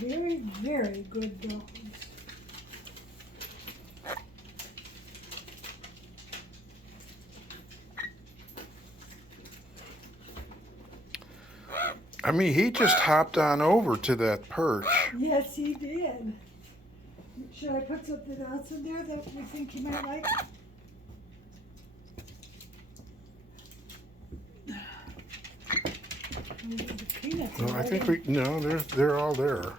very, very good dogs. I mean, he just hopped on over to that perch. Yes, he did. Should I put something else in there that we think you might like? The peanuts No, are I think ready. no, they're all there.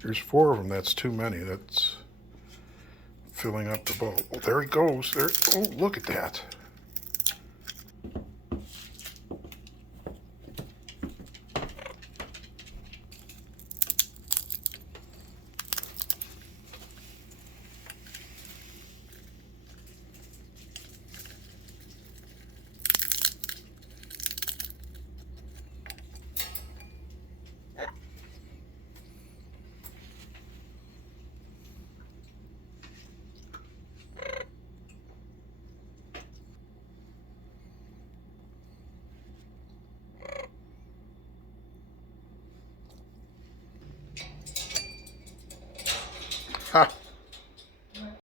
There's 4 of them. That's too many. That's filling up the bowl. Oh, there he goes. There. Oh, look at that. Ha.